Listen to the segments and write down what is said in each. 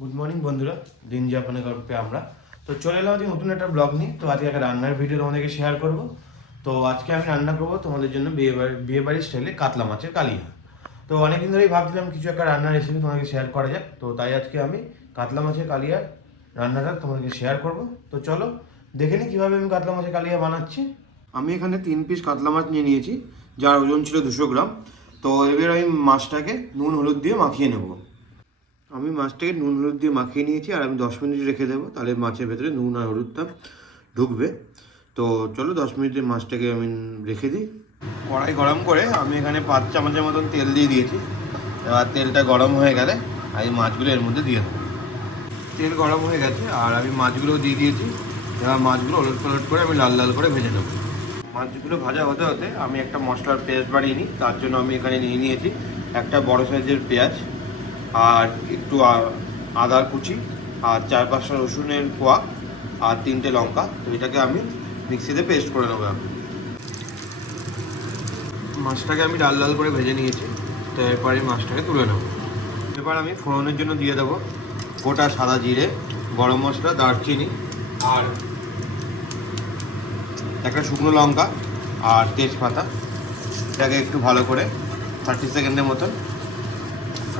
Good morning বন্ধুরা। দিন যাপনে গল্পে আমরা। তো চলে এলাম আজকে নতুন একটা ব্লগ নিয়ে। তো আজকে একটা রান্নার ভিডিও তোমাদেরকে শেয়ার করব। তো আজকে আমি রান্না করব তোমাদের জন্য বিয়ে বাড়ি, বিয়ে বাড়ির স্টাইলে কাতলা মাছের কালিয়া তো অনেকদিন ধরেই ভাবছিলাম কিছু একটা রান্নার রেসিপি তোমাদেরকে শেয়ার করা যাক। তো তাই আজকে আমি কাতলা মাছের কালিয়ার রান্নাটা তোমাদেরকে শেয়ার করব। তো চলো, দেখে নিই কীভাবে আমি কাতলা মাছের কালিয়া বানাচ্ছি। আমি এখানে তিন পিস কাতলা মাছ নিয়ে নিয়েছি। যার ওজন ছিল দুশো গ্রাম। তো এবার আমি মাছটাকে নুন, হলুদ দিয়ে মাখিয়ে নেব। আমি মাছটাকে নুন, হলুদ দিয়ে মাখিয়ে নিয়েছি, আর আমি দশ মিনিট রেখে দেবো। তাহলে মাছের ভেতরে নুন আর হলুদটা ঢুকবে। তো চলো দশ মিনিটের মাছটাকে আমি রেখে দিই। কড়াই গরম করে আমি এখানে পাঁচ চামচের মতন তেল দিয়ে দিয়েছি। এবার তেলটা গরম হয়ে গেলে আমি মাছগুলো এর মধ্যে দিয়ে দেবো। তেল গরম হয়ে গেছে, আর আমি মাছগুলো দিয়ে দিয়েছি। এবার মাছগুলো ওলট পালট করে আমি লাল লাল করে ভেজে নেব। মাছগুলো ভাজা হতে হতে আমি একটা মশলার পেস্ট বানিয়ে নিই। তার জন্য আমি এখানে নিয়ে নিয়েছি একটা বড় সাইজের পেঁয়াজ। আর একটু আদার কুচি, আর চার পাঁচটা রসুনের কোয়া, আর তিনটে লঙ্কা। তো এটাকে আমি মিক্সিতে পেস্ট করে নেব এখন। মাছটাকে আমি লাল লাল করে ভেজে নিয়েছি। তো এরপর এই মাছটাকে তুলে নেব। এবার আমি ফোড়নের জন্য দিয়ে দেবো গোটা সাদা জিরে, গরম মশলা, দারচিনি, আর একটা শুকনো লঙ্কা, আর তেজপাতা। এটাকে একটু ভালো করে থার্টি সেকেন্ডের মতন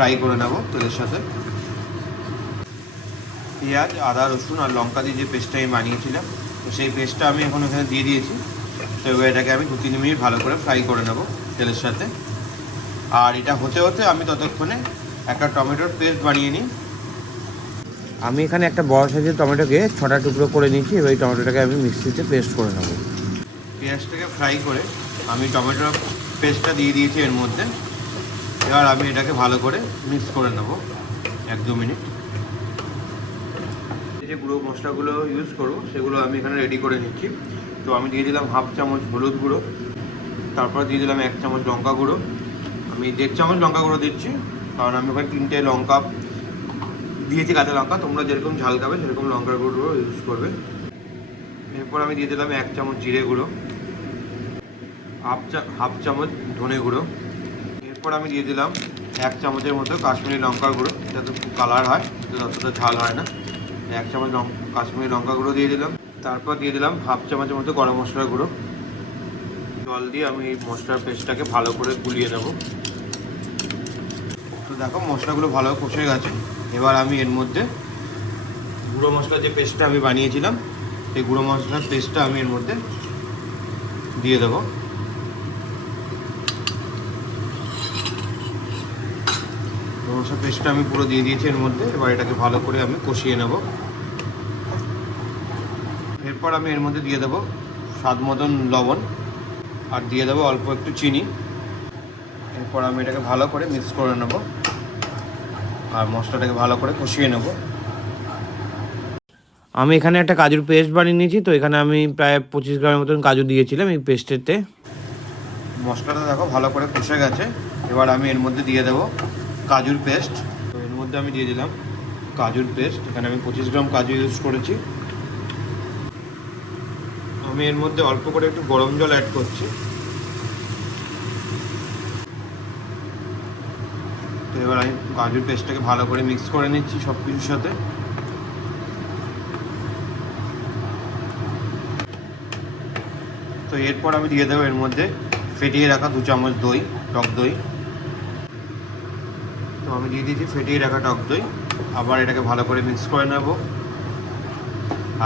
ফ্রাই করে নেব তেলের সাথে। পেঁয়াজ আদা রসুন আর লঙ্কা দিয়ে যে পেস্টটা আমি বানিয়েছিলাম তো সেই পেস্টটা আমি এখন এখানে দিয়ে দিয়েছি। তো এবার এটাকে আমি দু তিন মিনিট ভালো করে ফ্রাই করে নেব তেলের সাথে। আর এটা হতে হতে আমি ততক্ষণে একটা টমেটোর পেস্ট বানিয়ে নিই। আমি এখানে একটা বড় সাইজের টমেটোকে ছটা টুকরো করে নিয়েছি এবার এই টমেটোটাকে আমি মিক্সিতে পেস্ট করে নেব। পেঁয়াজটাকে ফ্রাই করে আমি টমেটোর পেস্টটা দিয়ে দিয়েছি এর মধ্যে। এবার আমি এটাকে ভালো করে মিক্স করে নেব, এক দু মিনিট। যে গুঁড়ো মশলাগুলো ইউজ করব সেগুলো আমি এখানে রেডি করে নিচ্ছি। তো আমি দিয়ে দিলাম হাফ চামচ হলুদ গুঁড়ো, তারপর দিয়ে দিলাম এক চামচ লঙ্কা গুঁড়ো। আমি দেড় চামচ লঙ্কা গুঁড়ো দিচ্ছি, কারণ আমি ওখানে তিনটে লঙ্কা দিয়েছি কাঁচা লঙ্কা, তোমরা যেরকম ঝাল খাবে সেরকম লঙ্কার গুঁড়ো ইউজ করবে। এরপর আমি দিয়ে দিলাম এক চামচ জিরে গুঁড়ো হাফ চা হাফ চামচ ধনে গুঁড়ো। এরপর আমি দিয়ে দিলাম এক চামচের মতো কাশ্মীরি লঙ্কার গুঁড়ো। যাতে খুব কালার হয় যাতে অতটা ঝাল হয় না। এক চামচ কাশ্মীরি লঙ্কা গুঁড়ো দিয়ে দিলাম। তারপর দিয়ে দিলাম হাফ চামচের মতো গরম মশলার গুঁড়ো। জল দিয়ে আমি এই মশলার পেস্টটাকে ভালো করে গুলিয়ে নেব। তো দেখো, মশলাগুলো ভালো কষে গেছে। এবার আমি এর মধ্যে গুঁড়ো মশলার যে পেস্টটা আমি বানিয়েছিলাম, সেই গুঁড়ো মশলার পেস্টটা আমি এর মধ্যে দিয়ে দেবো। মশলা পেস্টটা আমি পুরো দিয়ে দিয়েছি এর মধ্যে। এবার এটাকে ভালো করে আমি কষিয়ে নেব। এরপর আমি এর মধ্যে দিয়ে দেবো স্বাদ মতন লবণ আর দিয়ে দেবো অল্প একটু চিনি। এরপর আমি এটাকে ভালো করে মিক্স করে নেব আর মশলাটাকে ভালো করে কষিয়ে নেব। আমি এখানে একটা কাজুর পেস্ট বানিয়ে নিয়েছি তো এখানে আমি প্রায় পঁচিশ গ্রামের মতন কাজু দিয়েছিলাম এই পেস্টেতে। মশলাটা দেখো ভালো করে কষে গেছে। এবার আমি এর মধ্যে দিয়ে দেবো কাজুর পেস্ট। তো এর মধ্যে আমি দিয়ে দিলাম কাজুর পেস্ট। এখানে আমি পঁচিশ গ্রাম কাজু ইউজ করেছি। আমি এর মধ্যে অল্প করে একটু গরম জল অ্যাড করছি। তো এবার আমি কাজুর পেস্টটাকে ভালো করে মিক্স করে নিচ্ছি সব কিছুর সাথে। তো এরপর আমি দিয়ে দেবো এর মধ্যে ফেটিয়ে রাখা দু চামচ দই, টক দই। তো আমি দিয়ে দিয়েছি ফেটিয়ে রাখা টক দই। আবার এটাকে ভালো করে মিক্স করে নেব।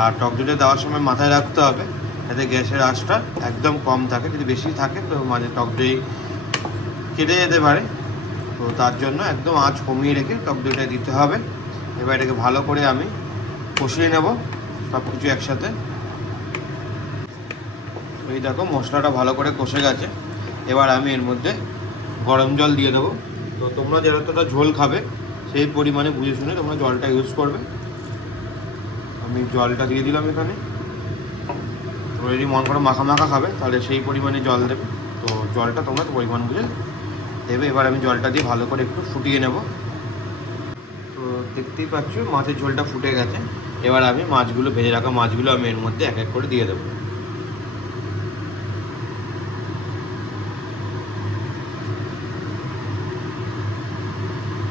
আর টক দইটা দেওয়ার সময় মাথায় রাখতে হবে, যাতে গ্যাসের আঁচটা একদম কম থাকে। যদি বেশি থাকে, তো মাঝে টক দই কেটে যেতে পারে। তো তার জন্য একদম আঁচ কমিয়ে রেখে টক দইটা দিতে হবে। এবার এটাকে ভালো করে আমি কষিয়ে নেব সব কিছু একসাথে। এই দেখো মশলাটা ভালো করে কষে গেছে। এবার আমি এর মধ্যে গরম জল দিয়ে দেবো। তো তোমরা যতটা ঝোল খাবে, সেই পরিমাণে বুঝে শুনে তোমরা জলটা ইউজ করবে। আমি জলটা দিয়ে দিলাম এখানে। যদি মন করো মাখা মাখা খাবে, তাহলে সেই পরিমাণে জল দেবে। তো জলটা তোমরা পরিমাণ বুঝে দেবে। এবার আমি জলটা দিয়ে ভালো করে একটু ফুটিয়ে নেব। তো দেখতেই পাচ্ছ, মাছের ঝোলটা ফুটে গেছে। এবার আমি মাছগুলো, ভেজে রাখা মাছগুলো আমি এর মধ্যে এক এক করে দিয়ে দেবো।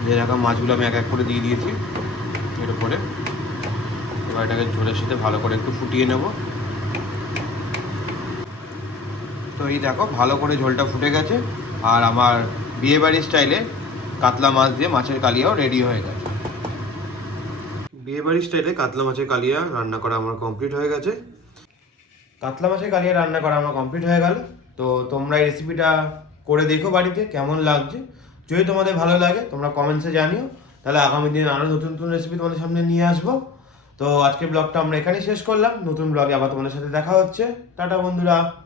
ভেজে রাখা মাছগুলো আমি এক এক করে দিয়ে দিয়েছি এর উপরে এবার এটাকে ঝোলের সাথে ভালো করে একটু ফুটিয়ে নেব। তো এই দেখো, ভালো করে ঝোলটা ফুটে গেছে আর আমার বিয়েবাড়ি স্টাইলে কাতলা মাছ দিয়ে মাছের কালিয়াও রেডি হয়ে গেছে। বিয়েবাড়ি স্টাইলে কাতলা মাছের কালিয়া রান্না করা আমার কমপ্লিট হয়ে গেছে। কাতলা মাছের কালিয়া রান্না করা আমার কমপ্লিট হয়ে গেল। তো তোমরা এই রেসিপিটা করে দেখো বাড়িতে, কেমন লাগছে? যদি তোমাদের ভালো লাগে, তোমরা কমেন্টসে জানিও। তাহলে আগামী দিন আরও নতুন নতুন রেসিপি তোমাদের সামনে নিয়ে আসব। তো আজকের ব্লগটা আমরা এখানেই শেষ করলাম। নতুন ব্লগে আবার তোমাদের সাথে দেখা হচ্ছে। টাটা বন্ধুরা।